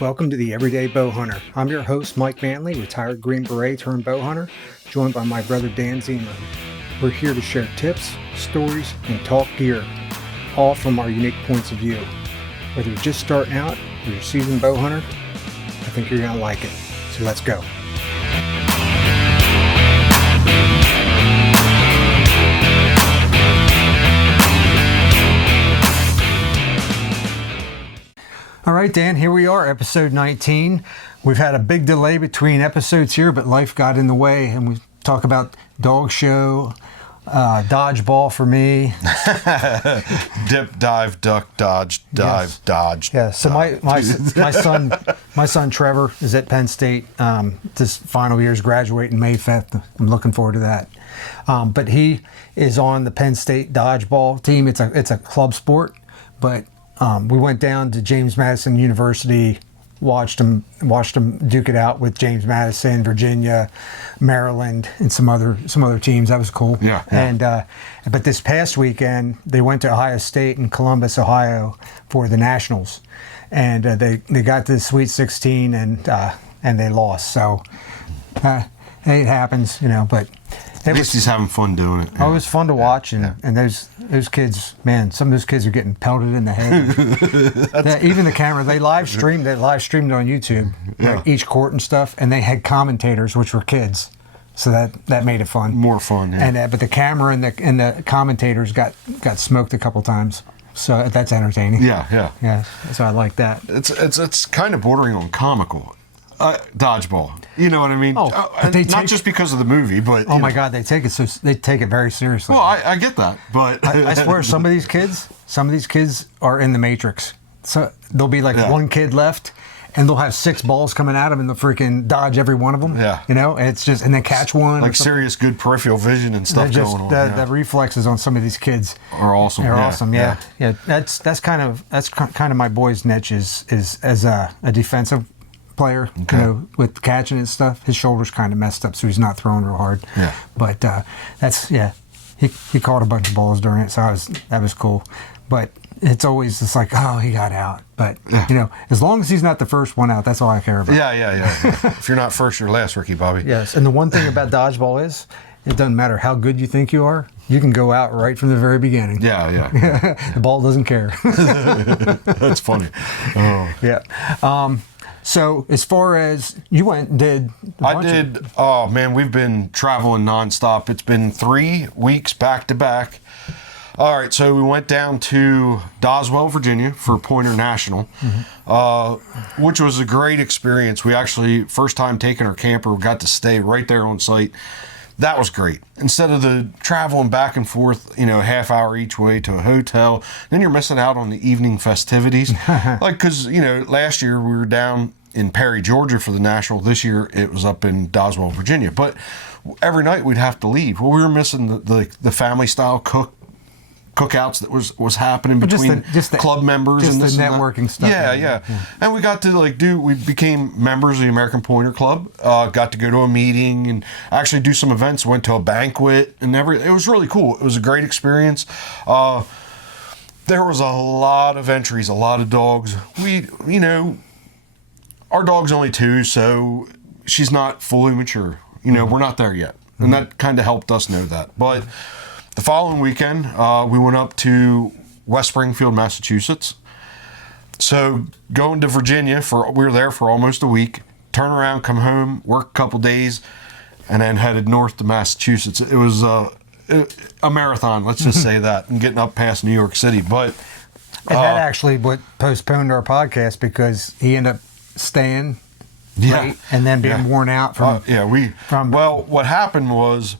Welcome to the Everyday Bow Hunter. I'm your host, Mike Manley, retired Green Beret turned bow hunter, joined by my brother Dan Zeman. We're here to share tips, stories, and talk gear, all from our unique points of view. Whether you're just starting out or you're a seasoned bow hunter, I think you're going to like it. So let's go. All right, Dan, here we are, episode 19. We've had a big delay between episodes here, but life got in the way, and we talk about dog show, dodgeball for me. Dip, dive, duck, dodge, dive, Yes. dodge. Yeah, so my son Trevor is at Penn State. This final year's graduating May 5th. I'm looking forward to that. But he is on the Penn State dodgeball team. It's a club sport, but we went down to James Madison University, watched them duke it out with James Madison, Virginia, Maryland, and some other teams. That was cool. Yeah. And but this past weekend they went to Ohio State in Columbus, Ohio, for the nationals, and they got to the Sweet 16 and they lost. So hey, it happens, But At least he's having fun doing it. Oh, it was fun to watch, and those kids, man, some of those kids are getting pelted in the head. Even the camera, they live streamed it on YouTube, like each court and stuff, and they had commentators, which were kids, so that made it fun. More fun, yeah. And but the camera and the commentators got smoked a couple times, so that's entertaining. Yeah. So I like that. It's kind of bordering on comical. Dodgeball, you know what I mean? Oh, but not just because of the movie, but oh my God, they take it very seriously. Well, I get that, but I swear, some of these kids are in the Matrix. So there'll be one kid left, and they'll have 6 balls coming at them, and they'll freaking dodge every one of them. Yeah, it's just, and then catch one. Like serious good peripheral vision and stuff going on. The reflexes on some of these kids are awesome. They're awesome. Yeah. That's kind of my boy's niche is as a defensive player, with catching and stuff. His shoulder's kind of messed up, so he's not throwing real hard. Yeah. But he caught a bunch of balls during it, so that was cool. But it's always just like, oh, he got out. But as long as he's not the first one out, that's all I care about. Yeah. If you're not first, you're last, Ricky Bobby. Yes, and the one thing about dodgeball is, it doesn't matter how good you think you are. You can go out right from the very beginning. Yeah. The ball doesn't care. That's funny. Oh. Yeah. So as far as you went and did... Oh man, we've been traveling nonstop. It's been 3 weeks back to back. All right, so we went down to Doswell, Virginia for Pointer National, which was a great experience. We actually, first time taking our camper, we got to stay right there on site. That was great. Instead of the traveling back and forth, half hour each way to a hotel, then you're missing out on the evening festivities. Because, last year we were down in Perry, Georgia for the National. This year it was up in Doswell, Virginia. But every night we'd have to leave. Well, we were missing the family style cookouts that was happening between just the club members just and this the and networking that. stuff. Yeah. And we got to we became members of the American Pointer Club, got to go to a meeting and actually do some events, went to a banquet and everything. It was really cool. It was a great experience. There was a lot of entries, a lot of dogs. Our dog's only 2, so she's not fully mature. We're not there yet. And that kind of helped us know that. But the following weekend, we went up to West Springfield, Massachusetts. So going to Virginia, we were there for almost a week, turn around, come home, work a couple days, and then headed north to Massachusetts. It was a marathon, let's just say that, and getting up past New York City. But that actually what postponed our podcast, because he ended up staying late and then being worn out from... Well, what happened was...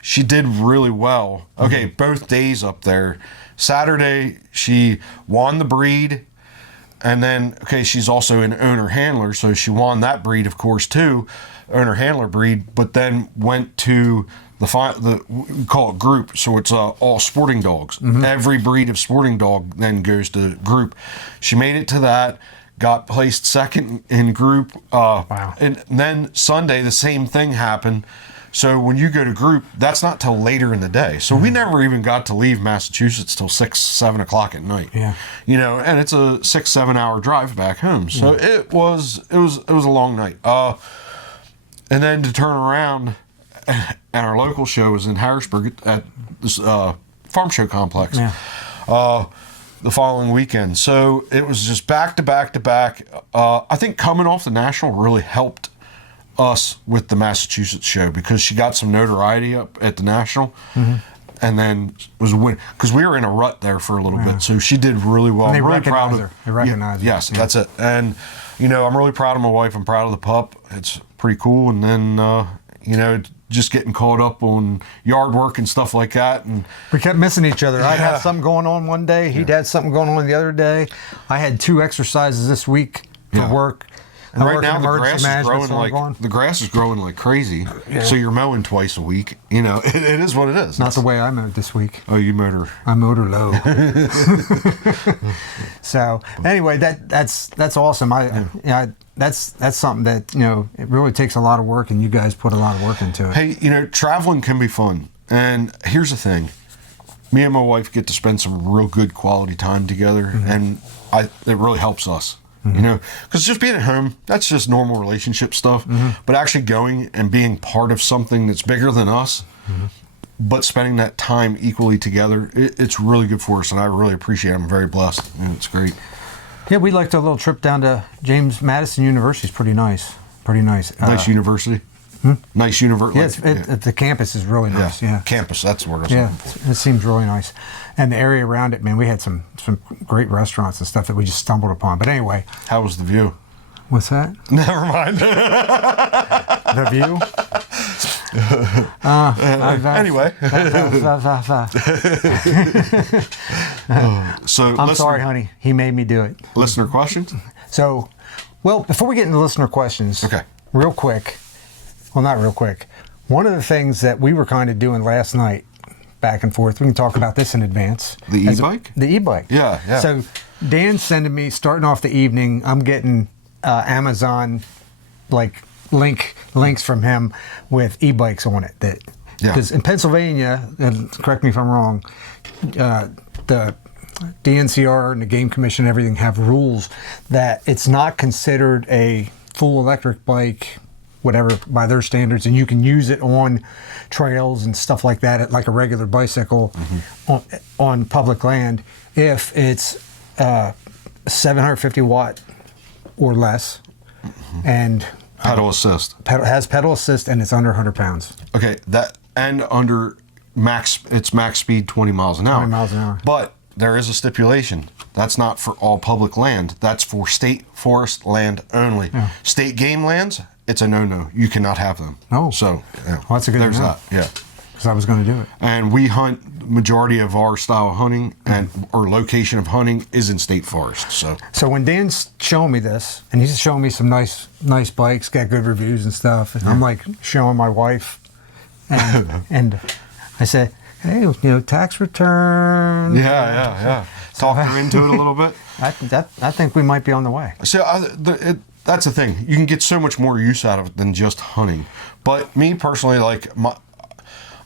She did really well. Okay, both days up there. Saturday, she won the breed. And then, she's also an owner-handler, so she won that breed, of course, too. Owner-handler breed. But then went to we call it group, so it's all sporting dogs. Every breed of sporting dog then goes to group. She made it to that, got placed second in group. Wow. And then Sunday, the same thing happened. So when you go to group, that's not till later in the day. So we never even got to leave Massachusetts till 6, 7 o'clock at night. Yeah. You know, and it's a 6, 7 hour drive back home. So it was a long night. And then to turn around, and our local show was in Harrisburg at this farm show complex. Yeah. The following weekend. So it was just back to back to back. I think coming off the national really helped us with the Massachusetts show because she got some notoriety up at the national, and then was a win because we were in a rut there for a little bit. So she did really well. And they I'm really recognize proud her. of They recognize her. Yes, that's it. And you know, I'm really proud of my wife. I'm proud of the pup. It's pretty cool. And then you know, just getting caught up on yard work and stuff like that. And we kept missing each other. I'd had something going on one day. He'd had something going on the other day. I had 2 exercises this week for work. And I right work in now emergency management, so I'm going. the grass is growing like crazy. So you're mowing twice a week. You know, it is what it is. Not the way I mowed this week. Oh, you mowed her. I mowed her low. So anyway, that's awesome. That's something that, you know, it really takes a lot of work, and you guys put a lot of work into it. Hey, you know, traveling can be fun. And here's the thing. Me and my wife get to spend some real good quality time together, and it really helps us. You know, because just being at home, that's just normal relationship stuff. But actually going and being part of something that's bigger than us, but spending that time equally together, it's really good for us, and I really appreciate it. I'm very blessed, and it's great. Yeah, we liked a little trip down to James Madison University. It's pretty nice. Pretty nice. Nice university. Nice university. Yeah, the campus is really nice. Yeah. Campus, that's where it's it seems really nice. And the area around it, man, we had some great restaurants and stuff that we just stumbled upon. But anyway. How was the view? What's that? Never mind. The view? Anyway. So I'm sorry, honey. He made me do it. Listener questions? So, well, before we get into listener questions, real quick. Well, not real quick. One of the things that we were kind of doing last night, back and forth, we can talk about this in advance. The e-bike? The e-bike. Yeah. So Dan's sending me, starting off the evening, I'm getting Amazon links from him with e-bikes on it. Because in Pennsylvania, and correct me if I'm wrong, the DNCR and the Game Commission and everything have rules that it's not considered a full electric bike, whatever, by their standards, and you can use it on trails and stuff like that, like a regular bicycle on public land, if it's 750 watt or less, and pedal assist. Has pedal assist, and it's under 100 pounds. Okay, that and under max speed 20 miles an hour. 20 miles an hour. But there is a stipulation. That's not for all public land. That's for state forest land only. Yeah. State game lands, it's a no-no. You cannot have them. Oh. So, well, that's a good there's know. that. Yeah. Because I was going to do it. And we hunt, majority of our style of hunting and or location of hunting is in state forest. So when Dan's showing me this, and he's showing me some nice bikes, got good reviews and stuff, and I'm like showing my wife, and I said, hey, you know, tax return. Yeah. Talk her into it a little bit. I think we might be on the way. So that's the thing. You can get so much more use out of it than just hunting. But me personally,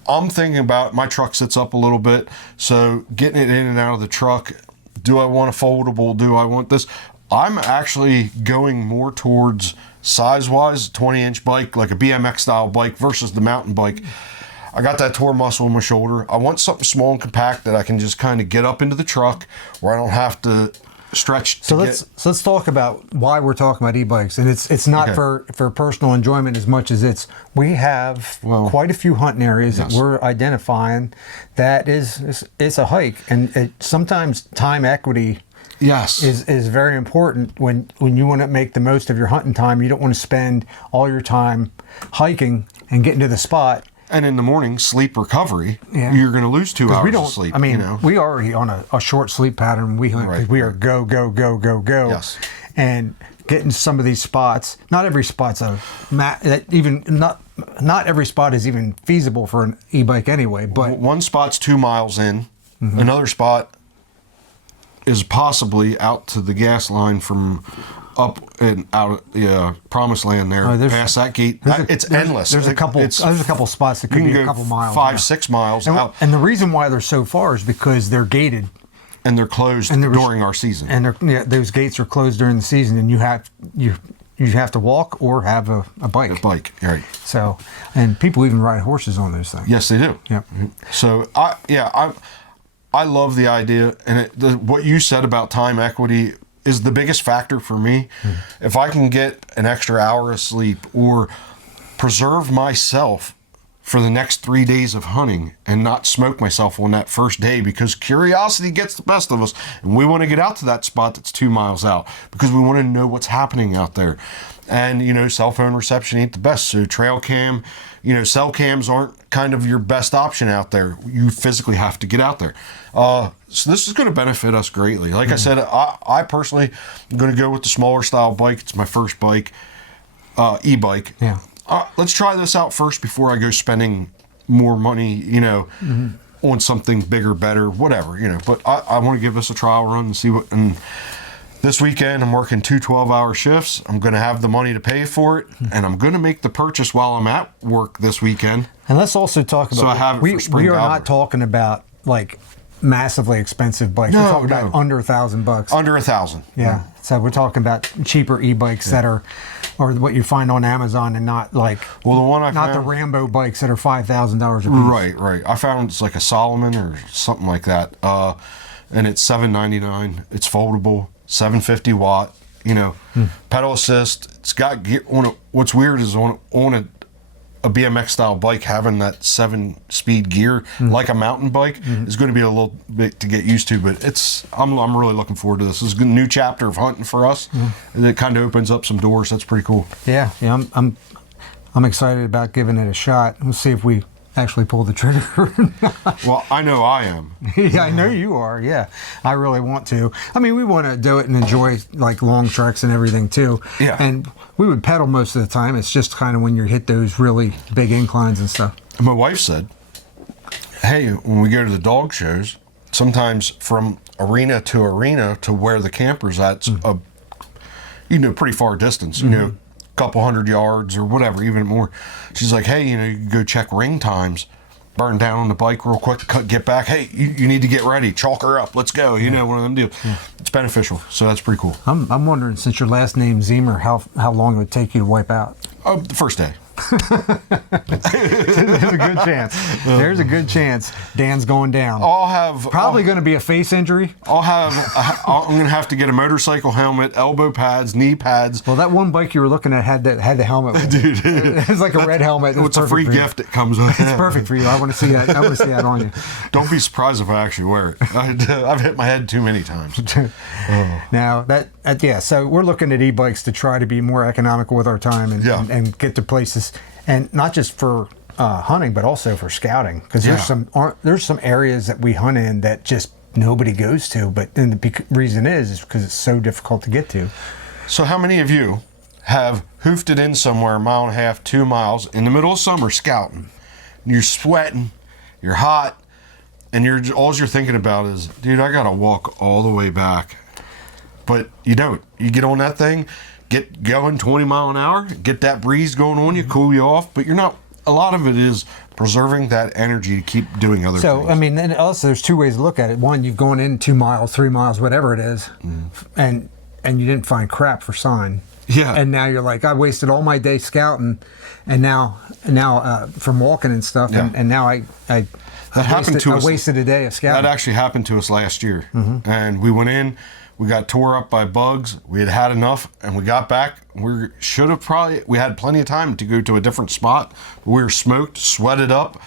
I'm thinking about my truck sits up a little bit, so getting it in and out of the truck. Do I want a foldable? Do I want this? I'm actually going more towards size-wise, 20-inch bike, like a BMX style bike versus the mountain bike. I got that tour muscle in my shoulder. I want something small and compact that I can just kind of get up into the truck where I don't have to stretch. So let's talk about why we're talking about e-bikes, and it's not for personal enjoyment as much as we have quite a few hunting areas that we're identifying that it's a hike, and sometimes time equity is very important when you want to make the most of your hunting time. You don't want to spend all your time hiking and getting to the spot. And in the morning, sleep recovery, you're going to lose 2 hours of sleep. I mean, we already on a short sleep pattern. We are go. Yes. And getting some of these spots. Not every spot's not every spot is even feasible for an e-bike anyway. But one spot's 2 miles in. Another spot is possibly out to the gas line from up and out of the promised land there, past that gate. It's endless. There's a couple spots that could be a couple miles. 5-6 miles out. And the reason why they're so far is because they're gated. And they're closed during our season. And those gates are closed during the season, and you have to walk or have a bike. A bike, right. So, and people even ride horses on those things. Yes, they do. Yep. So, I love the idea. And what you said about time equity is the biggest factor for me. Mm-hmm. If I can get an extra hour of sleep or preserve myself for the next 3 days of hunting and not smoke myself on that first day, because curiosity gets the best of us and we want to get out to that spot that's 2 miles out because we want to know what's happening out there. And, cell phone reception ain't the best. So trail cam, cell cams aren't kind of your best option out there. You physically have to get out there. So this is going to benefit us greatly. Like I said, I personally am going to go with the smaller style bike. It's my first bike, e-bike. Yeah. Let's try this out first before I go spending more money, on something bigger, better, whatever, But I want to give this a trial run and see what. And this weekend, I'm working 2 12-hour shifts. I'm going to have the money to pay for it, and I'm going to make the purchase while I'm at work this weekend. And let's also talk about. So I have it for spring. We are not talking about like massively expensive bikes. No, we're talking about under $1,000. Under $1,000. Yeah. So we're talking about cheaper e-bikes that are, or what you find on Amazon, and not like, the one I not found, the Rambo bikes that are $5,000 a piece. Right. I found it's like a Solomon or something like that, and it's $799. It's foldable, 750 watt. Pedal assist. It's got gear on it. What's weird is on a BMX style bike, having that 7-speed gear like a mountain bike is going to be a little bit to get used to, but I'm really looking forward to this. This is a new chapter of hunting for us, and it kind of opens up some doors. That's pretty cool. Yeah. I'm excited about giving it a shot. We'll see if we actually pull the trigger or not. Well, I know I am. Yeah, I know you are. Yeah, I really want to. I mean, we want to do it and enjoy like long treks and everything too. Yeah. And we would pedal most of the time. It's just kind of when you hit those really big inclines and stuff. My wife said, hey, when we go to the dog shows, sometimes from arena to where the camper's at, it's a pretty far distance, couple 100 yards or whatever, even more. She's like, hey, you can go check ring times, burn down on the bike real quick, get back. Hey, you need to get ready. Chalk her up. Let's go. One of them deals. Yeah. It's beneficial. So that's pretty cool. I'm wondering, since your last name's Zemer, how long it would take you to wipe out? Oh, the first day. There's a good chance. There's a good chance Dan's going down. I'll have probably going to be a face injury. I'm going to have to get a motorcycle helmet, elbow pads, knee pads. Well, that one bike you were looking at had the helmet with it. Dude, it was like a red helmet. It's a free gift that comes with it. It's perfect for you. I want to see that. I want to see that on you. Don't be surprised if I actually wear it. I've hit my head too many times. Now yeah. So we're looking at e-bikes to try to be more economical with our time and get to places, and not just for hunting, but also for scouting. Because there's some areas that we hunt in that just nobody goes to. But then the reason is because it's so difficult to get to. So how many of you have hoofed it in somewhere 1.5 miles, 2 miles in the middle of summer scouting? You're sweating, you're hot, and all you're thinking about is, dude, I gotta walk all the way back. But you don't. You get on that thing, get going 20 mile an hour, get that breeze going on you, cool you off, but you're not. A lot of it is preserving that energy to keep doing other things. So, I mean, and also there's two ways to look at it. One, you've gone in 2 miles, 3 miles, whatever it is, and you didn't find crap for sign. Yeah. And now you're like, I wasted all my day scouting, and now from walking and stuff, and now I wasted a day of scouting. That actually happened to us last year, and we went in. We got tore up by bugs. We had enough, and we got back. We had plenty of time to go to a different spot. We were smoked, sweated up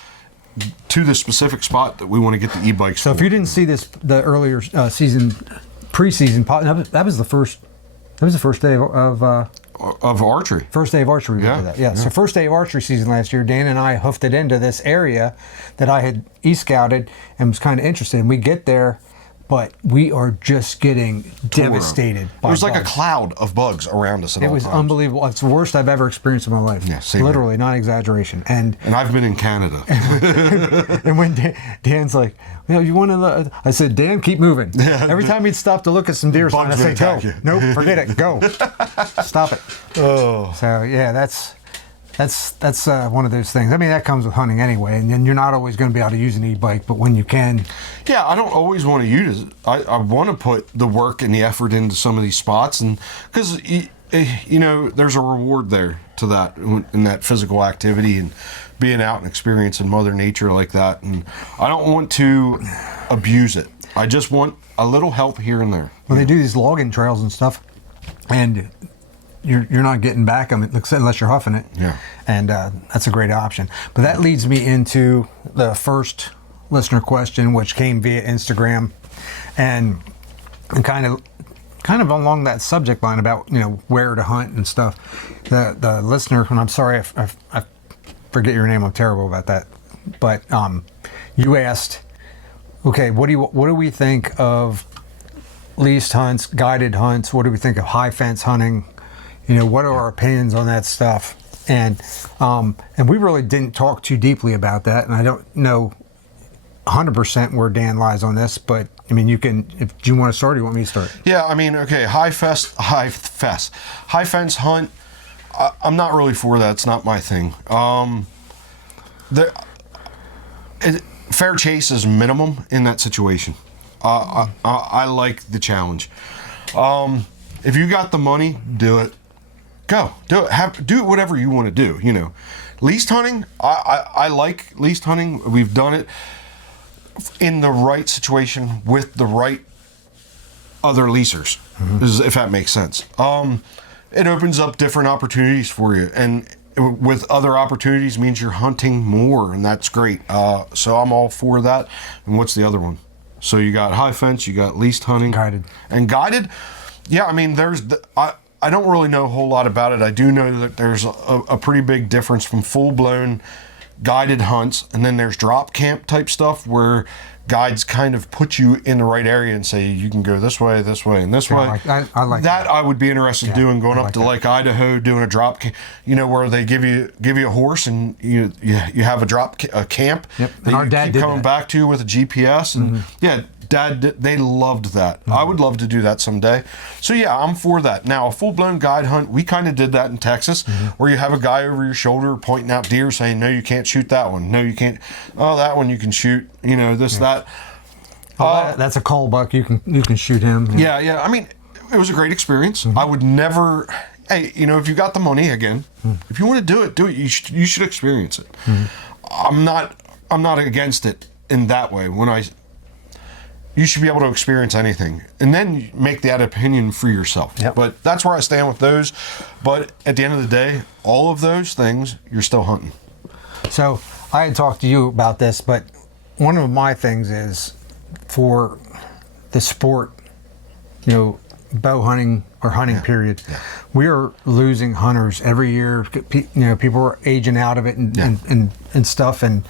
to the specific spot that we want to get the e-bikes. So if you didn't see the earlier preseason, that was the first day of archery. First day of archery. Yeah. So first day of archery season last year, Dan and I hoofed it into this area that I had e-scouted and was kind of interested. And we get there. but we are just getting devastated by It was like a bugs. cloud of bugs around us at It all was times. unbelievable. It's the worst I've ever experienced in my life. Yeah, same literally, not exaggeration. And I've been in Canada. and when Dan's like, you want to? I said, Dan, keep moving. Every time he'd stop to look at some deer sign, I Bugs say, would go. attack you. Nope, forget it. Go. Stop it. Oh. So yeah, that's one of those things. I mean, that comes with hunting anyway, and then you're not always going to be able to use an e-bike, but when you can, Yeah, I don't always want to use it. I want to put the work and the effort into some of these spots, and because there's a reward there to that in that physical activity and being out and experiencing Mother Nature like that. And I don't want to abuse it. I just want a little help here and there. well, they do these logging trails and stuff, and you're not getting back them unless you're huffing it. Yeah. And that's a great option. But that leads me into the first listener question, which came via Instagram, and kind of along that subject line about where to hunt and stuff. The listener, and I'm sorry if I forget your name, I'm terrible about that, but you asked, okay, what do we think of leased hunts, guided hunts? What do we think of high fence hunting? What are our opinions on that stuff? And we really didn't talk too deeply about that, and I don't know 100% where Dan lies on this, but I mean, you can, if you want to start, or you want me to start? Yeah, I mean, okay, high fence hunt. I'm not really for that. It's not my thing. Fair chase is minimum in that situation. I like the challenge. If you got the money, do it. Go do it. Do whatever you want to do. Leased hunting. I like leased hunting. We've done it in the right situation with the right other leasers, if that makes sense. It opens up different opportunities for you, and with other opportunities means you're hunting more, and that's great. So I'm all for that. And what's the other one? So you got high fence, you got leased hunting, guided. Yeah, I mean, I don't really know a whole lot about it. I do know that there's a pretty big difference from full-blown guided hunts, and then there's drop camp type stuff where guides kind of put you in the right area and say you can go this way, and this way. I like that. I would be interested in doing, going up to like Idaho, doing a drop camp, where they give you a horse and you have a camp. Yep. That And our you dad keep did coming that. back to with a GPS, and Dad, they loved that. I would love to do that someday. So yeah, I'm for that. Now, a full-blown guide hunt, we kind of did that in Texas, where you have a guy over your shoulder pointing out deer, saying, "No, you can't shoot that one. No, you can't. Oh, that one you can shoot. That." That's a call buck. You can shoot him. Yeah. I mean, it was a great experience. I would never. Hey, if you got the money again, if you want to do it, do it. You should experience it. I'm not against it in that way. You should be able to experience anything, and then make that opinion for yourself. Yep. But that's where I stand with those. But at the end of the day, all of those things, you're still hunting. So I had talked to you about this, but one of my things is for the sport, bow hunting or hunting period, we are losing hunters every year. People are aging out of it and stuff, and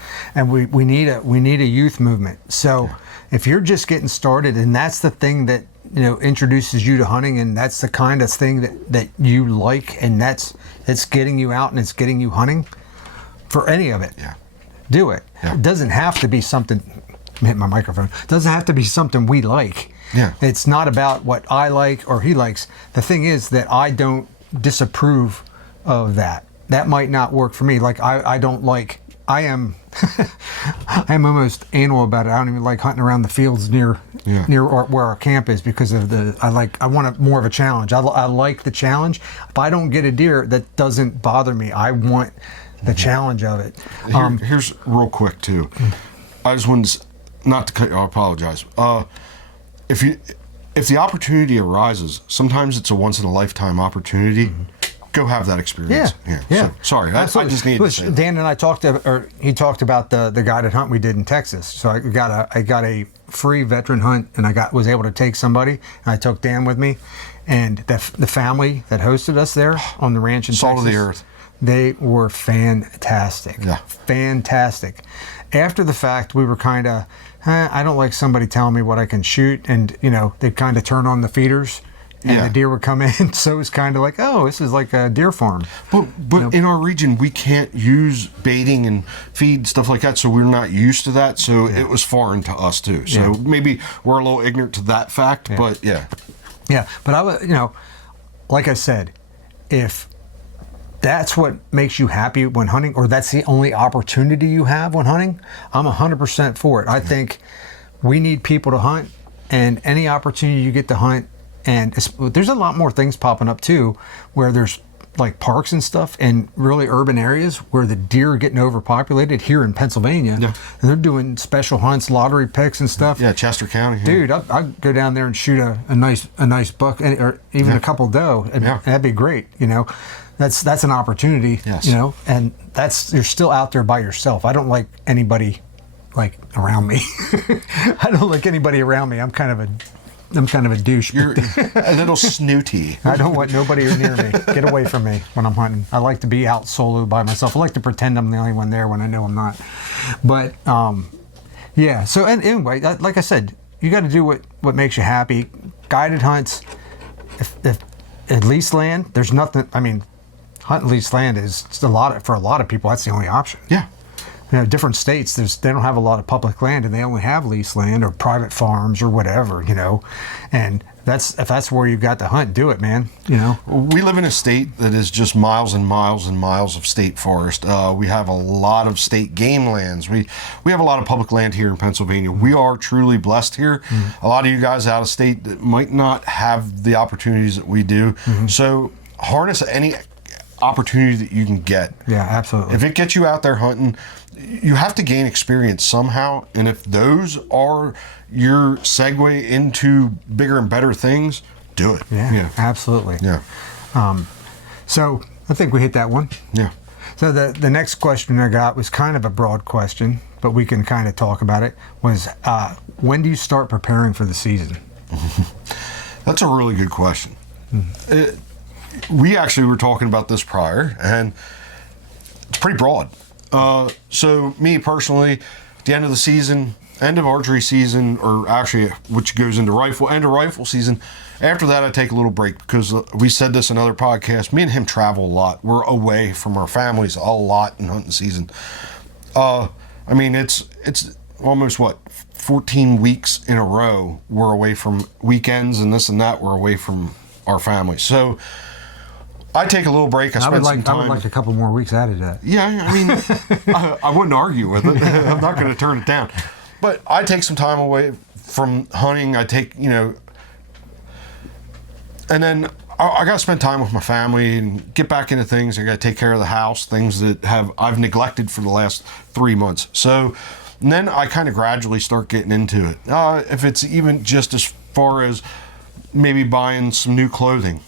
we need a youth movement. So if you're just getting started, and that's the thing that introduces you to hunting, and that's the kind of thing that you like, and it's getting you out and it's getting you hunting, for any of it, do it. It doesn't have to be something. Hit my microphone. It doesn't have to be something we like. It's not about what I like or he likes. The thing is that I don't disapprove of that. That might not work for me. Like I don't like. I am almost anal about it. I don't even like hunting around the fields near where our camp is, because of I want more of a challenge. I like the challenge. If I don't get a deer, that doesn't bother me. I want the challenge of it. Here's real quick too. I just wanted to, not to cut you. I apologize. If the opportunity arises, sometimes it's a once in a lifetime opportunity. Go have that experience. Yeah. So, sorry, I just needed to say that. Dan and I he talked about the guided hunt we did in Texas. So I got a free veteran hunt, and was able to take somebody, and I took Dan with me, and the family that hosted us there on the ranch in Salt Texas, of the earth. They were fantastic. Yeah. Fantastic. After the fact, we were kind of I don't like somebody telling me what I can shoot, and they kind of turn on the feeders. And the deer would come in, so it's kind of like, oh, this is like a deer farm. But in our region, we can't use baiting and feed, stuff like that, so we're not used to that, so it was foreign to us, too. So maybe we're a little ignorant to that fact, but yeah. Yeah, but I would, like I said, if that's what makes you happy when hunting, or that's the only opportunity you have when hunting, I'm 100% for it. I think we need people to hunt, and any opportunity you get to hunt. And there's a lot more things popping up too, where there's like parks and stuff in really urban areas where the deer are getting overpopulated here in Pennsylvania. Yeah. And they're doing special hunts, lottery picks and stuff. Yeah, Chester County. Yeah. Dude, I'd go down there and shoot a nice buck, or even a couple doe. And that'd be great. That's an opportunity. Yes. And you're still out there by yourself. I don't like anybody like around me. I don't like anybody around me. I'm kind of a douche. You're a little snooty. I don't want nobody near me. Get away from me when I'm hunting. I like to be out solo by myself. I like to pretend I'm the only one there when I know I'm not. But yeah. So anyway, like I said, you got to do what makes you happy. Guided hunts. If at leased land, there's nothing. I mean, hunting leased land is for a lot of people. That's the only option. Yeah. Different states, they don't have a lot of public land, and they only have leased land or private farms or whatever, and if that's where you got to hunt, do it, man. We live in a state that is just miles and miles and miles of state forest. We have a lot of state game lands. We have a lot of public land here in Pennsylvania. We are truly blessed here. Mm-hmm. A lot of you guys out of state that might not have the opportunities that we do. Mm-hmm. So harness any opportunity that you can get. Yeah, absolutely. If it gets you out there hunting, you have to gain experience somehow, and if those are your segue into bigger and better things, do it. Yeah. Absolutely. Yeah. So I think we hit that one. Yeah. So the next question I got was kind of a broad question, but we can kind of talk about it, was when do you start preparing for the season? That's a really good question. We actually were talking about this prior, and it's pretty broad. So me personally, at the end of the season, end of archery season, or actually which goes into end of rifle season, after that I take a little break, because we said this in other podcasts, me and him travel a lot. We're away from our families a lot in hunting season. I mean, it's almost 14 weeks in a row we're away from weekends and this and that, we're away from our families. So I take a little break. I would like a couple more weeks added to that. Yeah, I mean, I wouldn't argue with it. I'm not going to turn it down. But I take some time away from hunting. I take, and then I got to spend time with my family and get back into things. I got to take care of the house, things that I've neglected for the last 3 months. So and then I kind of gradually start getting into it. If it's even just as far as maybe buying some new clothing,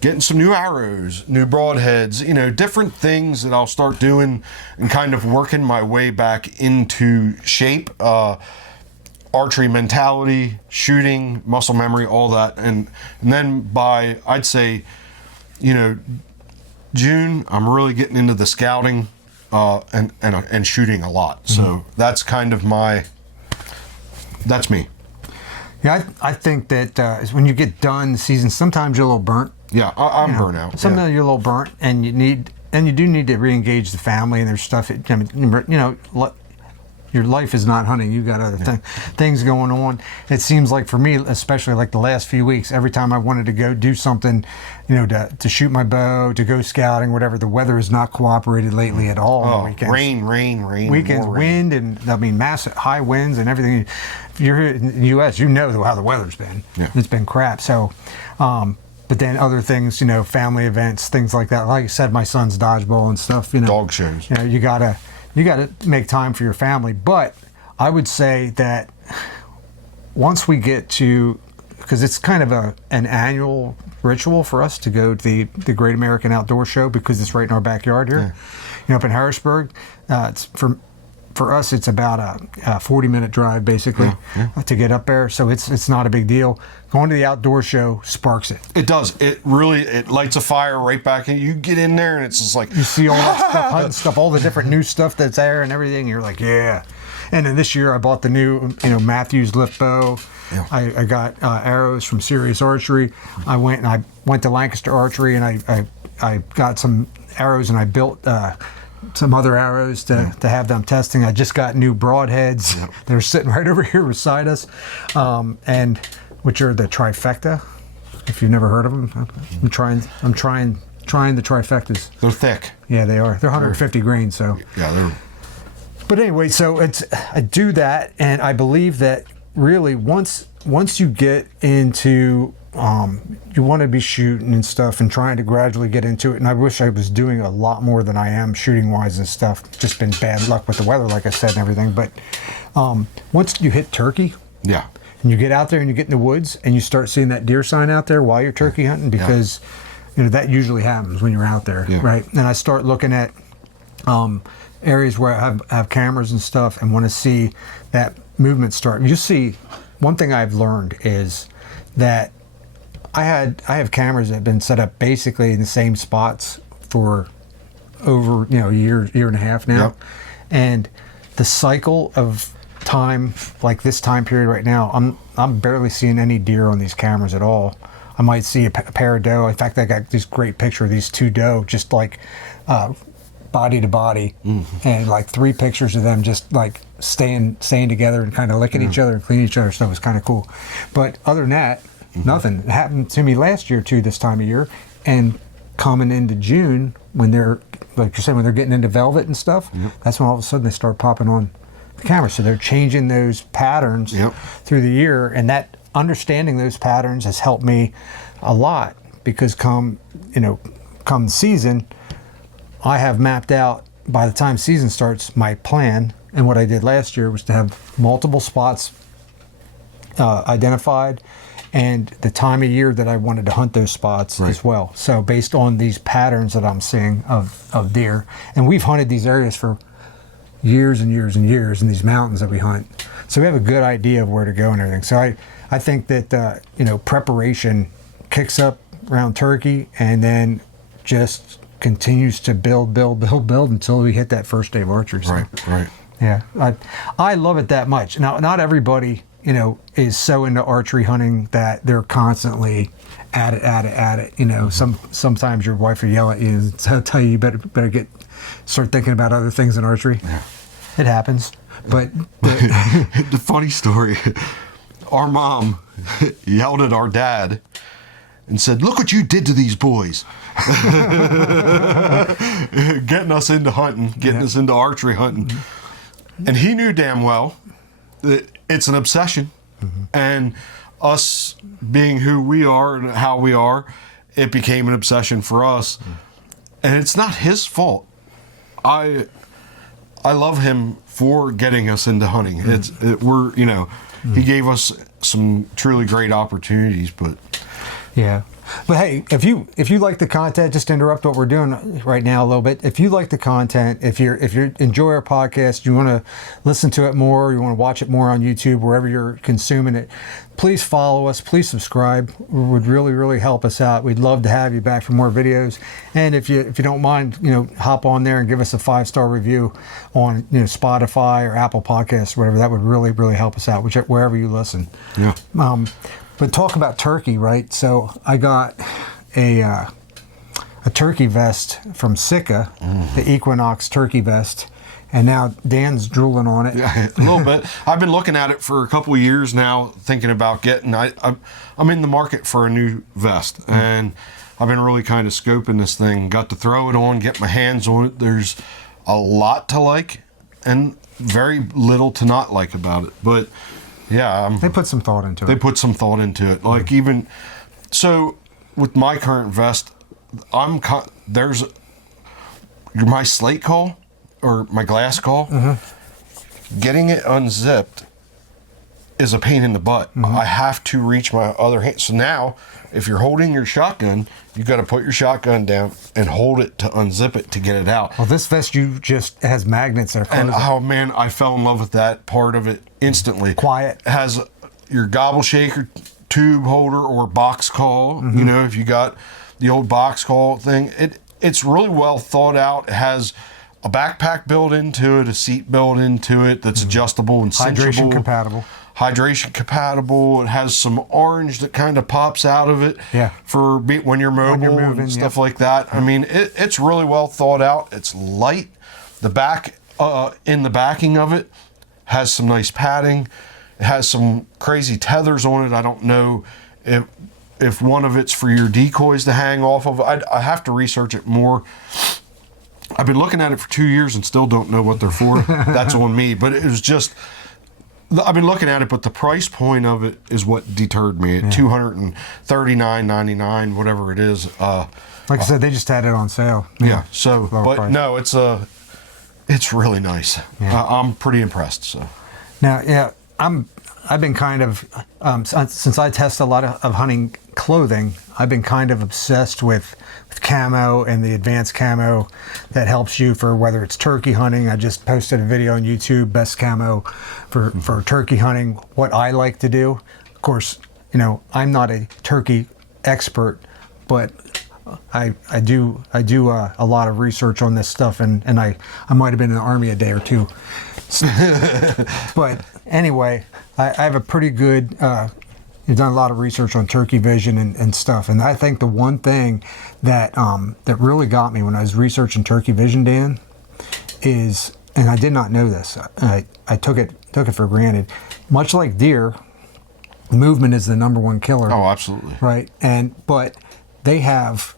getting some new arrows, new broadheads, different things that I'll start doing and kind of working my way back into shape, archery mentality, shooting, muscle memory, all that. And then by, I'd say, June, I'm really getting into the scouting and shooting a lot. Mm-hmm. So that's kind of that's me. Yeah, I think that when you get done the season, sometimes you're a little burnt. Yeah, I'm burnt out. Sometimes you're a little burnt, and you do need to re-engage the family, and there's stuff. Your life is not hunting. You got other things going on. It seems like for me, especially like the last few weeks, every time I wanted to go do something, to shoot my bow, to go scouting, whatever, the weather has not cooperated lately at all on the weekends. Rain. Weekends, wind, and massive high winds and everything. If you're here in the U.S., how the weather's been. Yeah. It's been crap. So, but then other things, family events, things like that. Like I said, my son's dodgeball and stuff. Dog shows. You gotta make time for your family. But I would say that once we get to, because it's kind of an annual ritual for us to go to the Great American Outdoor Show, because it's right in our backyard here, up in Harrisburg. It's for us, it's about a 40-minute drive, basically, to get up there. So it's not a big deal. Going to the outdoor show sparks it. It does. It lights a fire right back in. You get in there, and it's just like... You see all that stuff, hunting stuff, all the different new stuff that's there and everything. And you're like, yeah. And then this year I bought the new, Matthews lift bow. Yeah. I got arrows from Serious Archery. I went to Lancaster Archery, and I got some arrows, and I built some other arrows to have them testing. I just got new broadheads. Yep. They're sitting right over here beside us, and which are the trifecta. If you've never heard of them, I'm trying the trifectas. They're thick. Yeah, they are. They're 150 grain, so. Yeah, they're. But anyway, so I do that, and I believe that really once you get into you want to be shooting and stuff and trying to gradually get into it, and I wish I was doing a lot more than I am shooting wise and stuff. Just been bad luck with the weather, like I said, and everything. But once you hit turkey, Yeah. and you get out there and you get in the woods and you start seeing that deer sign out there while you're turkey hunting, because that usually happens when you're out there, right? And I start looking at areas where I have cameras and stuff and want to see that movement start. You see, one thing I've learned is that I have cameras that have been set up basically in the same spots for over a year and a half now. Yep. And the cycle of time, like this time period right now, I'm barely seeing any deer on these cameras at all. I might see a pair of doe. In fact, I got this great picture of these two doe just like body to body, and like 3 pictures of them just like staying together and kind of licking each other and cleaning each other. So it was kind of cool. But other than that, nothing. It happened to me last year too, this time of year, and coming into June when they're, like you're saying, when they're getting into velvet and stuff, that's when all of a sudden they start popping on the camera. So they're changing those patterns through the year, and that understanding those patterns has helped me a lot, because come season, I have mapped out, by the time season starts, my plan. And what I did last year was to have multiple spots identified, and the time of year that I wanted to hunt those spots as well. So based on these patterns that I'm seeing of deer, and we've hunted these areas for years and years and years in these mountains that we hunt. So we have a good idea of where to go and everything. So I think that, preparation kicks up around turkey, and then just continues to build until we hit that first day of archery. So, Right. yeah, I love it that much. Now, not everybody, is so into archery hunting that they're constantly at it. Sometimes your wife will yell at you and tell you better start thinking about other things than archery. Yeah. It happens. But The funny story, our mom yelled at our dad and said, "Look what you did to these boys." Getting us into hunting, getting us into archery hunting. And he knew damn well that it's an obsession. And us being who we are and how we are, it became an obsession for us. And it's not his fault. I love him for getting us into hunting. He gave us some truly great opportunities, but yeah. But hey, if you like the content, just to interrupt what we're doing right now a little bit. If you like the content, if you enjoy our podcast, you want to listen to it more, you want to watch it more on YouTube, wherever you're consuming it, please follow us. Please subscribe. It would really, really help us out. We'd love to have you back for more videos. And if you don't mind, hop on there and give us a 5-star review on Spotify or Apple Podcasts, whatever. That would really, really help us out, wherever you listen. yeah. But talk about turkey, right? So I got a turkey vest from Sika, the Equinox turkey vest, and now Dan's drooling on it. Yeah, a little bit. I've been looking at it for a couple of years now, thinking about getting. I'm in the market for a new vest, and I've been really kind of scoping this thing. Got to throw it on, get my hands on it. There's a lot to like, and very little to not like about it, but. Yeah, they put some thought into it. They put some thought into it. Like even so, with my current vest, there's my slate call or my glass call. Getting it unzipped is a pain in the butt. I have to reach my other hand. So now, if you're holding your shotgun, you got to put your shotgun down and hold it to unzip it to get it out. Well, this vest has magnets that are and oh man, I fell in love with that part of it instantly. Quiet. It has your gobble shaker, tube holder, or box call. If you got the old box call thing, it's really well thought out. It has a backpack built into it, a seat built into it that's adjustable and cinchable. Hydration compatible. Hydration compatible. It has some orange that kind of pops out of it for when you're mobile moving, and stuff like that. I mean, it's really well thought out. It's light. The back in the backing of it has some nice padding. It has some crazy tethers on it. I don't know if one of it's for your decoys to hang off of. I have to research it more. I've been looking at it for 2 years and still don't know what they're for. That's on me. But it was just, I've been looking at it, but the price point of it is what deterred me at $239.99, whatever it is. Like I said, they just had it on sale. Yeah. So, but price. no, it's really nice. Yeah. I'm pretty impressed. So now, I've been kind of since I test a lot of hunting clothing, I've been kind of obsessed with camo and the advanced camo that helps you for whether it's turkey hunting. I just posted a video on YouTube, best camo for turkey hunting, what I like to do. Of course, I'm not a turkey expert, but I do a lot of research on this stuff, and I might have been in the Army a day or two. But anyway, I have a pretty good, you've done a lot of research on turkey vision and stuff. And I think the one thing that really got me when I was researching turkey vision, Dan, is, and I did not know this, I took it for granted, much like deer, movement is the number one killer. Oh, absolutely. Right. But they have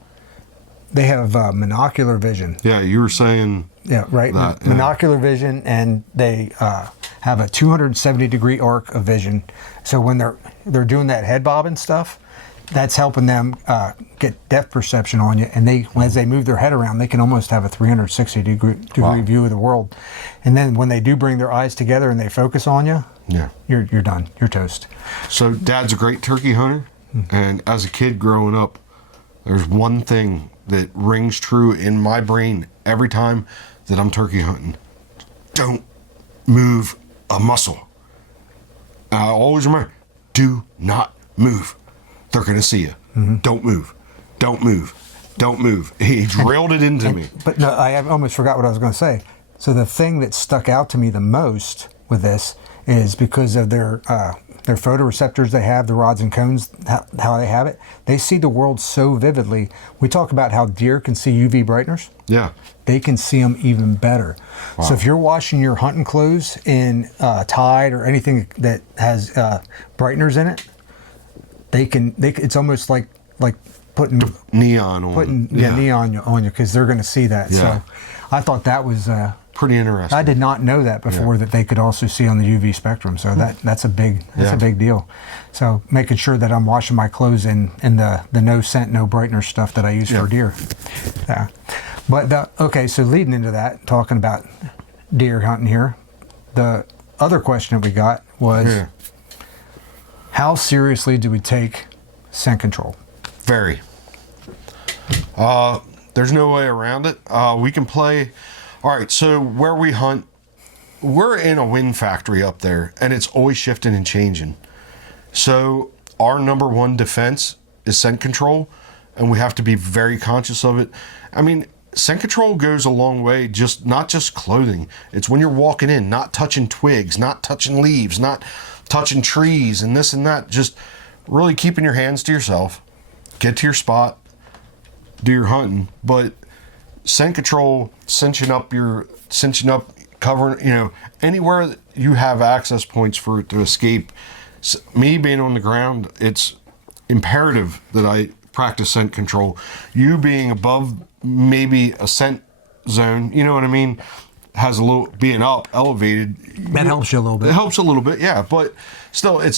monocular vision. Yeah, you were saying. Yeah, right. Monocular vision, and they have a 270-degree arc of vision. So when they're doing that head bob and stuff, that's helping them get depth perception on you. And as they move their head around, they can almost have a 360-degree view of the world. And then when they do bring their eyes together and they focus on you, you're done. You're toast. So Dad's a great turkey hunter, and as a kid growing up, there's one thing that rings true in my brain every time that I'm turkey hunting. Don't move a muscle. I always remember, do not move. They're going to see you. Don't move. Don't move. Don't move. He drilled it into me. But no, I almost forgot what I was going to say. So the thing that stuck out to me the most with this is because of their photoreceptors they have, the rods and cones, how they have it. They see the world so vividly. We talk about how deer can see UV brighteners. Yeah. They can see them even better. Wow. So if you're washing your hunting clothes in Tide or anything that has brighteners in it, it's almost like putting neon on. Neon on you, because they're going to see that. Yeah. So I thought that was pretty interesting. I did not know that before, that they could also see on the UV spectrum. So that's a big deal. So making sure that I'm washing my clothes in the no scent, no brightener stuff that I use for deer. Yeah. But okay, so leading into that, talking about deer hunting here, the other question that we got was, how seriously do we take scent control? Very. There's no way around it. We can play. All right, so where we hunt, we're in a wind factory up there, and it's always shifting and changing. So our number one defense is scent control, and we have to be very conscious of it. I mean, scent control goes a long way, not just clothing. It's when you're walking in, not touching twigs, not touching leaves, not touching trees and this and that. Just really keeping your hands to yourself. Get to your spot, do your hunting. But scent control, cinching up, covering, anywhere that you have access points for it to escape. Me being on the ground, it's imperative that I practice scent control. You being above maybe a scent zone, you know what I mean, has a little, being up, elevated. That helps you a little bit. It helps a little bit, yeah. But still, in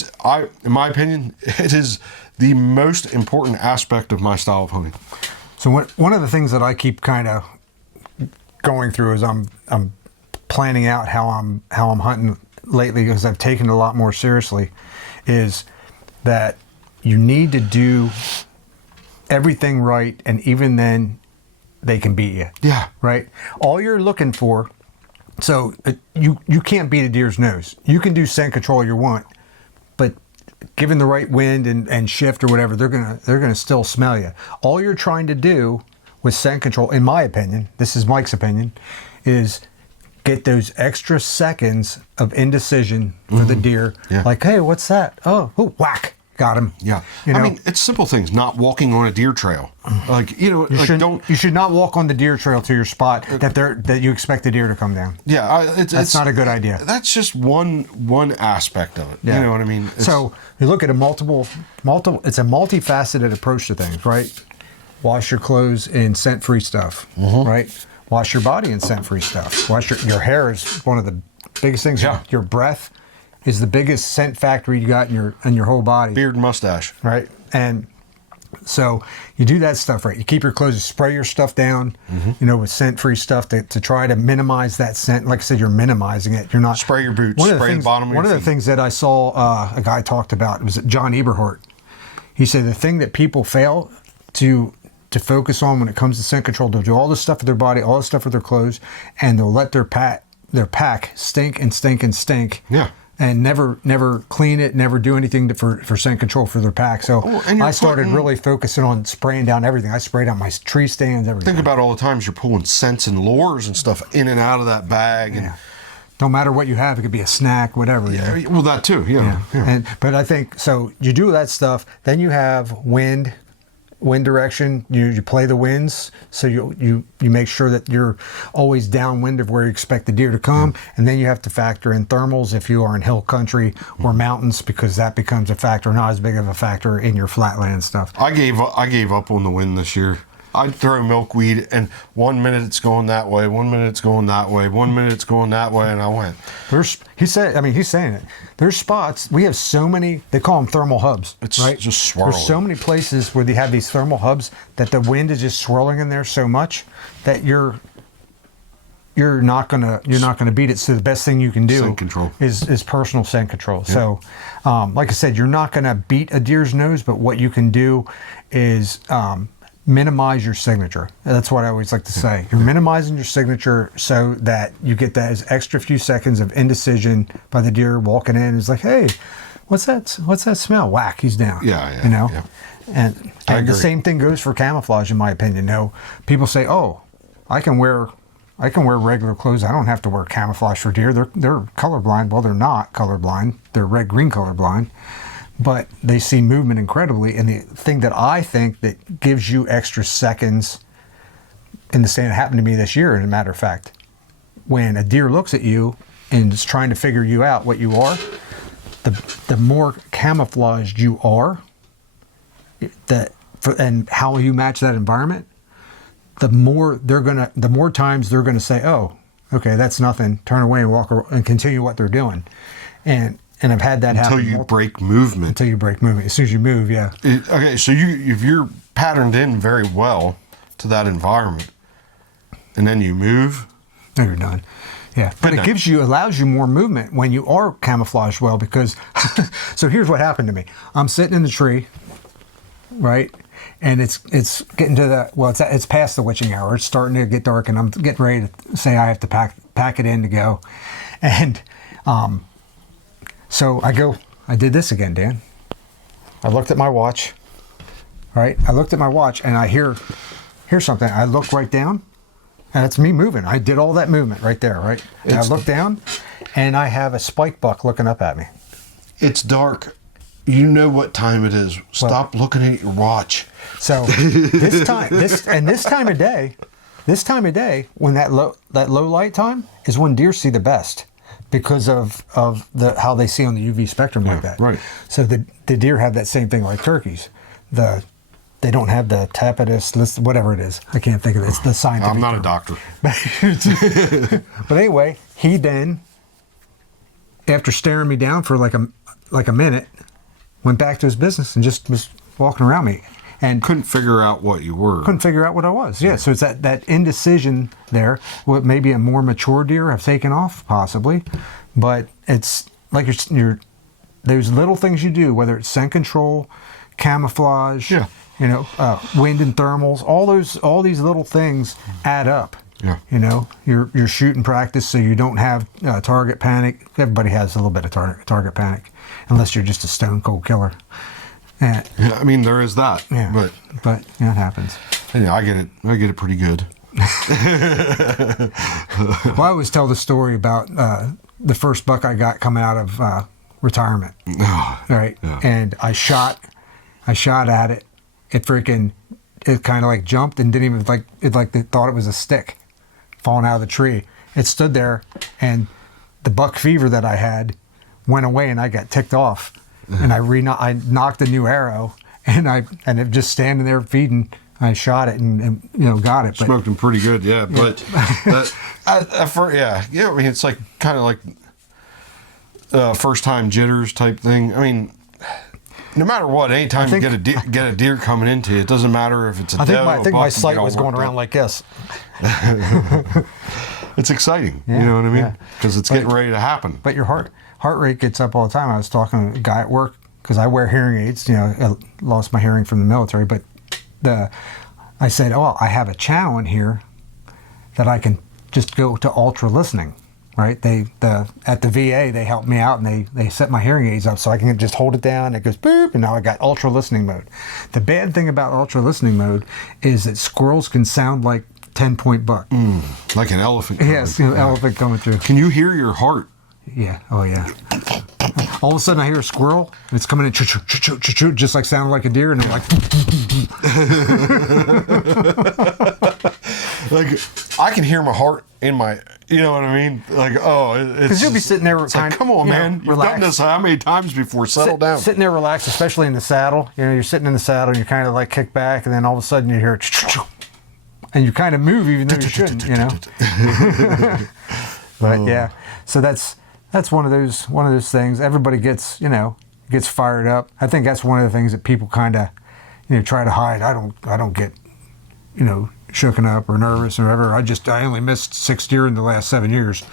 my opinion, it is the most important aspect of my style of hunting. So one of the things that I keep kind of going through is I'm planning out how I'm hunting lately, because I've taken it a lot more seriously, is that you need to do everything right, and even then they can beat you. Yeah. Right? All you're looking for, so you can't beat a deer's nose. You can do scent control you want, but given the right wind and shift or whatever, they're gonna still smell you. All you're trying to do with scent control, in my opinion, this is Mike's opinion, is get those extra seconds of indecision for the deer. Yeah. Like, hey, what's that? Oh, whack. Got him. Yeah. You know? I mean, it's simple things, not walking on a deer trail. Like, You should not walk on the deer trail to your spot that you expect the deer to come down. Yeah. That's not a good idea. That's just one aspect of it. Yeah. You know what I mean? So you look at it's a multifaceted approach to things, right? Wash your clothes in scent-free stuff, right? Wash your body in scent-free stuff. Wash your hair is one of the biggest things. Yeah. Your breath is the biggest scent factory you got in your whole body. Beard and mustache. Right? And so you do that stuff right. You keep your clothes, you spray your stuff down, with scent-free stuff to try to minimize that scent. Like I said, you're minimizing it. You're not. Spray your boots, spray the bottom of your feet. One of the things that I saw a guy talked about was John Eberhart. He said the thing that people fail to focus on when it comes to scent control, they'll do all this stuff with their body, all this stuff with their clothes, and they'll let their pack stink and stink and stink. Yeah. And never clean it, never do anything for scent control for their pack. So I started really focusing on spraying down everything. I sprayed out my tree stands, everything. Think about all the times you're pulling scents and lures and stuff in and out of that bag. Yeah. Don't matter what you have, it could be a snack, whatever. Yeah, well, that too. Yeah. But I think so. You do that stuff, then you have wind direction. You play the winds, so you make sure that you're always downwind of where you expect the deer to come, and then you have to factor in thermals if you are in hill country or mountains, because that becomes a factor, not as big of a factor in your flatland stuff. I gave up on the wind this year. I'd throw milkweed, and 1 minute it's going that way, 1 minute it's going that way, 1 minute it's going that way, and I went. He's saying it. There's spots, we have so many, they call them thermal hubs. It's right? just swirling. There's so many places where they have these thermal hubs that the wind is just swirling in there so much that you're not gonna beat it. So the best thing you can do Scent control. is personal scent control. Yeah. So, like I said, you're not gonna beat a deer's nose, but what you can do is minimize your signature. That's what I always like to say. You're minimizing your signature so that you get that extra few seconds of indecision by the deer walking in. It's like, hey, what's that smell? Whack, he's down. Yeah. Yeah. And the same thing goes for camouflage, in my opinion. People say, oh, I can wear regular clothes. I don't have to wear camouflage for deer. They're colorblind. Well, they're not colorblind. They're red-green colorblind. But they see movement incredibly. And the thing that I think that gives you extra seconds in the stand, it happened to me this year, as a matter of fact, when a deer looks at you and is trying to figure you out what you are, the more camouflaged you are, and how you match that environment, the more times they're gonna say, "Oh, okay, that's nothing." Turn away and walk and continue what they're doing, and I've had that happen until you break movement. Until you break movement. As soon as you move, yeah. Okay, so if you're patterned in very well to that environment, and then you move, no, you're done. Yeah, but it allows you more movement when you are camouflaged well, because. So here's what happened to me. I'm sitting in the tree, right, and it's getting to it's past the witching hour. It's starting to get dark, and I'm getting ready to say I have to pack it in to go, and so I did this again, Dan. I looked at my watch, right? And I hear something. I look right down, and it's me moving. I did all that movement right there, right? And I look down, and I have a spike buck looking up at me. It's dark. You know what time it is. Stop looking at your watch. So this time of day, when that low light time is when deer see the best, because of how they see on the UV spectrum like that. Right. So the deer have that same thing like turkeys. They don't have the tapetus, whatever it is. I can't think of it. It's the scientific I'm not term. a doctor. But anyway, he then, after staring me down for like a minute, went back to his business and just was walking around me. And couldn't figure out what you were. Couldn't figure out what I was. Yeah. So it's that indecision there. What maybe a more mature deer have taken off, possibly, but it's like you're those little things you do, whether it's scent control, camouflage, wind and thermals, all these little things add up. Yeah. You're shooting practice, so you don't have target panic. Everybody has a little bit of target panic, unless you're just a stone cold killer. Yeah, I mean there is that. Yeah, but it happens. Yeah, I get it pretty good. Well, I always tell the story about the first buck I got coming out of retirement. Right, yeah. and I shot at it. It kind of like jumped and didn't even they thought it was a stick falling out of the tree. It stood there, and the buck fever that I had went away, and I got ticked off, and I knocked a new arrow, and it just standing there feeding. I shot it and got it. But, smoked them pretty good, yeah. But I mean, it's like kind of like first time jitters type thing. I mean, no matter what, anytime you get a deer coming into you, it doesn't matter if it's a doe. I think my sight was going around like this. It's exciting, Yeah, you know what I mean? yeah. Because it's getting ready to happen. But your heart rate gets up all the time. I was talking to a guy at work because I wear hearing aids. I lost my hearing from the military, but I said, I have a channel in here that I can just go to ultra listening, right? At the VA, they helped me out and they set my hearing aids up so I can just hold it down. It goes boop, and now I got ultra listening mode. The bad thing about ultra listening mode is that squirrels can sound like 10-point buck. Like an elephant. Yes, elephant coming through. Can you hear your heart? Yeah. Oh, yeah. All of a sudden, I hear a squirrel. And it's coming in, just like sounding like a deer, and they're like, like I can hear my heart in my, you know what I mean? Like, because you'll be sitting there, it's like, come on, man, you've done this how many times before? Settle down. Sitting there, relaxed, especially in the saddle. You're sitting in the saddle, and you're kind of like kick back, and then all of a sudden you hear, and you kind of move even though you shouldn't, But yeah, so that's one of those things. Everybody gets fired up. I think that's one of the things that people kind of try to hide. I don't get shooken up or nervous or whatever. I only missed 6 deer in the last 7 years.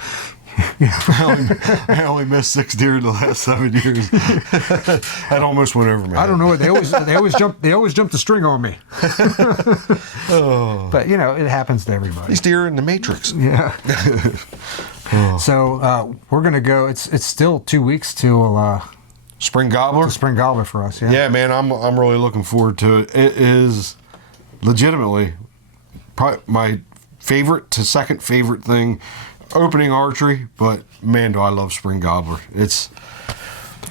I only missed 6 deer in the last 7 years. That almost went over me. I don't know. They always jump the string on me. But it happens to everybody. These deer in the Matrix. Yeah. So we're gonna go. It's still 2 weeks till Spring Gobbler. Spring Gobbler for us. Yeah. Yeah, man. I'm really looking forward to it. It is legitimately probably my favorite to second favorite thing. Opening archery, but man, do I love Spring Gobbler. It's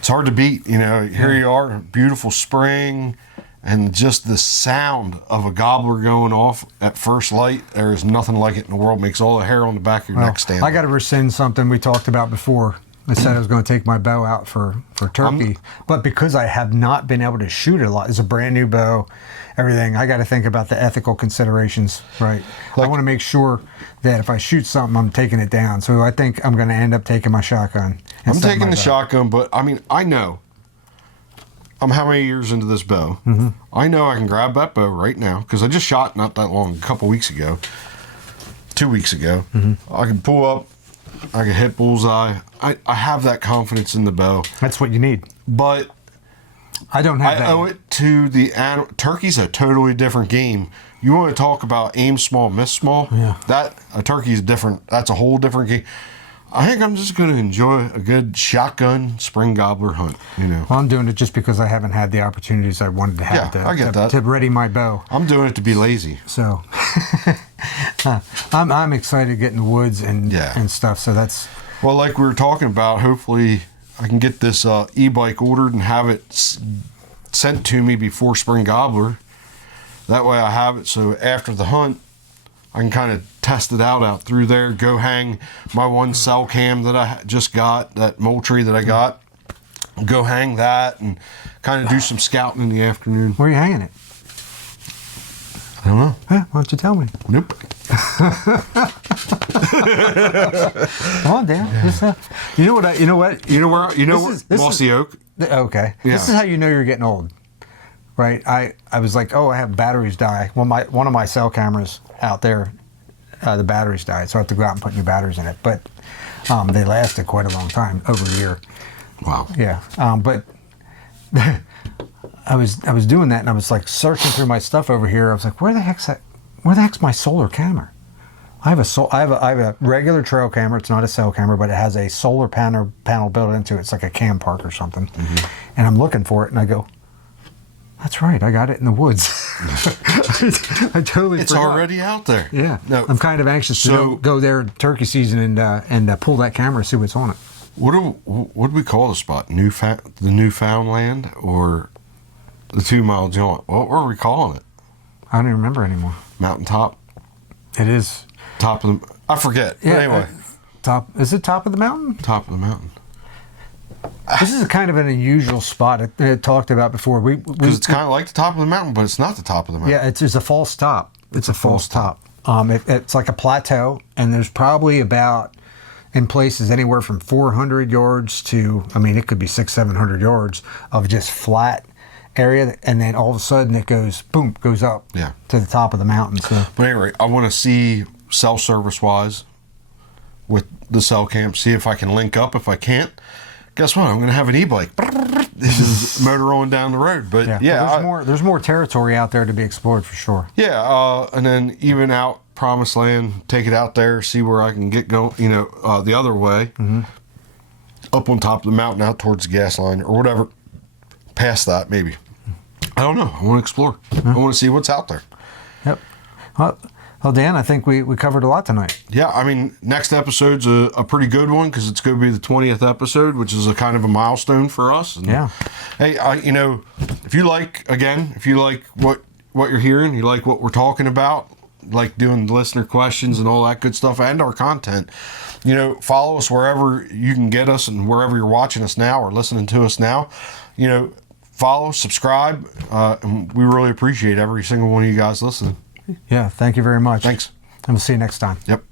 hard to beat. Here you are, beautiful spring, and just the sound of a gobbler going off at first light. There is nothing like it in the world. Makes all the hair on the back of your neck stand. I got to rescind something we talked about before. I said I was going to take my bow out for turkey, but because I have not been able to shoot it a lot, it's a brand new bow, everything. I got to think about the ethical considerations, right? I want to make sure that if I shoot something, I'm taking it down. So I think I'm going to end up taking my shotgun. I'm taking the shotgun, but I mean, I know. I'm how many years into this bow? Mm-hmm. I know I can grab that bow right now because I just shot not that long, a couple weeks ago, 2 weeks ago. Mm-hmm. I can pull up. I can hit bullseye. I have that confidence in the bow. That's what you need. But I don't have that. I owe it to the turkey's a totally different game. You want to talk about aim small, miss small? Yeah. A turkey's different. That's a whole different game. I think I'm just going to enjoy a good shotgun spring gobbler hunt. Well, I'm doing it just because I haven't had the opportunities I wanted to have I get that. to ready my bow. I'm doing it to be lazy. So I'm excited to get in the woods and stuff. So that's well, like we were talking about. Hopefully, I can get this e-bike ordered and have it sent to me before spring gobbler. That way, I have it. So after the hunt, I can kind of test it out through there. Go hang my one cell cam that I just got, that Moultrie that I got. Go hang that and kind of do some scouting in the afternoon. Where are you hanging it? I don't know. Why don't you tell me? Nope. Come on, Dan. Yeah. You know what? Mossy Oak. Okay. Yeah. This is how you know you're getting old, right? I was like, I have batteries die. Well, one of my cell cameras out there, the batteries died, so I have to go out and put new batteries in it. But they lasted quite a long time, over a year. Wow. Yeah. But I was doing that, and I was like searching through my stuff over here. I was like, where the heck's my solar camera? I have a regular trail camera. It's not a cell camera, but it has a solar panel built into it. It's like a Cam Park or something. Mm-hmm. And I'm looking for it, and I go, that's right, I got it in the woods. I totally It's forgot. already out there. Yeah. No. I'm kind of anxious to go there in turkey season and pull that camera and see what's on it. What do we call the spot? The Newfoundland or the 2 mile jaunt? What were we calling it? I don't even remember anymore. Mountaintop? It is. Top of the... I forget. Yeah, But anyway. top. Is it top of the mountain? Top of the mountain. This is kind of an unusual spot. I talked about before. Because it's kind of like the top of the mountain, but it's not the top of the mountain. Yeah, it's a false top. It's a false top. It's like a plateau, and there's probably about, in places, anywhere from 400 yards to, I mean, it could be 600-700 yards of just flat area, and then all of a sudden it goes, boom, goes up to the top of the mountain. So. But anyway, I want to see cell service wise with the cell camp, see if I can link up. If I can't, guess what? I'm going to have an e-bike. This is motor rolling down the road. But well, there's more territory out there to be explored for sure. Yeah, and then even out Promised Land, take it out there, see where I can get going. The other way, up on top of the mountain, out towards the gas line or whatever. Past that, maybe. I don't know. I want to explore. I want to see what's out there. Yep. Well, Dan, I think we covered a lot tonight. Yeah, I mean, next episode's a pretty good one because it's going to be the 20th episode, which is a kind of a milestone for us. And, yeah. Hey, if you like what you're hearing, you like what we're talking about, like doing listener questions and all that good stuff, and our content, follow us wherever you can get us and wherever you're watching us now or listening to us now. Follow, subscribe, and we really appreciate every single one of you guys listening. Yeah, thank you very much. Thanks. And we'll see you next time. Yep.